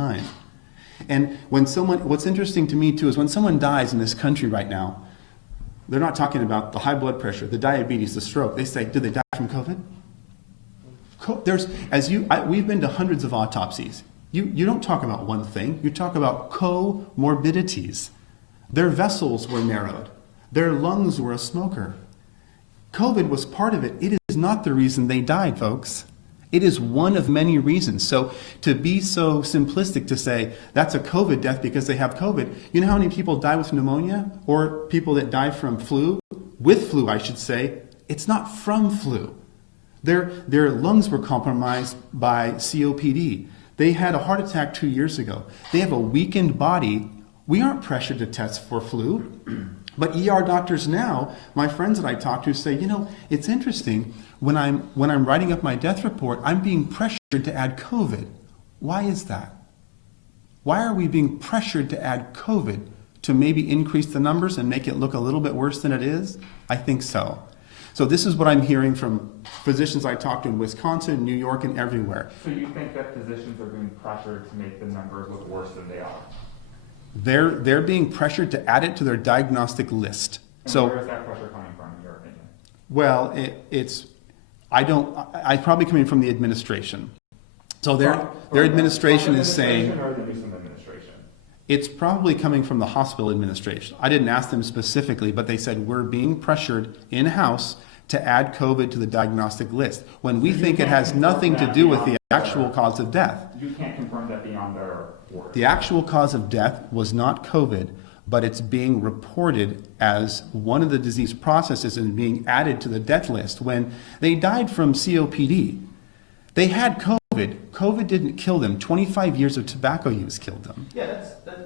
time. And when someone, what's interesting to me too is when someone dies in this country right now, they're not talking about the high blood pressure, the diabetes, the stroke. They say, did they die from COVID? We've been to hundreds of autopsies. You don't talk about one thing. You talk about comorbidities. Their vessels were narrowed. Their lungs were a smoker. COVID was part of it. It is not the reason they died, folks. It is one of many reasons. So to be so simplistic to say that's a COVID death because they have COVID, you know how many people die with pneumonia or people that die from flu? With flu, I should say. It's not from flu. Their lungs were compromised by COPD. They had a heart attack 2 years ago. They have a weakened body. We aren't pressured to test for flu. But ER doctors now, my friends that I talk to say, you know, it's interesting, when I'm writing up my death report, I'm being pressured to add COVID. Why is that? Why are we being pressured to add COVID to maybe increase the numbers and make it look a little bit worse than it is? I think so. So this is what I'm hearing from physicians I talk to in Wisconsin, New York, and everywhere. So you think that physicians are being pressured to make the numbers look worse than they are? They're being pressured to add it to their diagnostic list. And so where is that pressure coming from, in your opinion? Well, I'm probably coming from the administration. So their administration is saying, or the Newsom administration? it's probably coming from the hospital administration. I didn't ask them specifically, but they said we're being pressured in-house to add COVID to the diagnostic list when we think it has nothing to do with the actual cause of death. You can't confirm that beyond their word. The actual cause of death was not COVID, but it's being reported as one of the disease processes and being added to the death list. When they died from COPD, they had COVID. COVID didn't kill them. 25 years of tobacco use killed them. Yeah,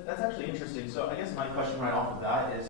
that's actually interesting. So I guess my question right off of that is,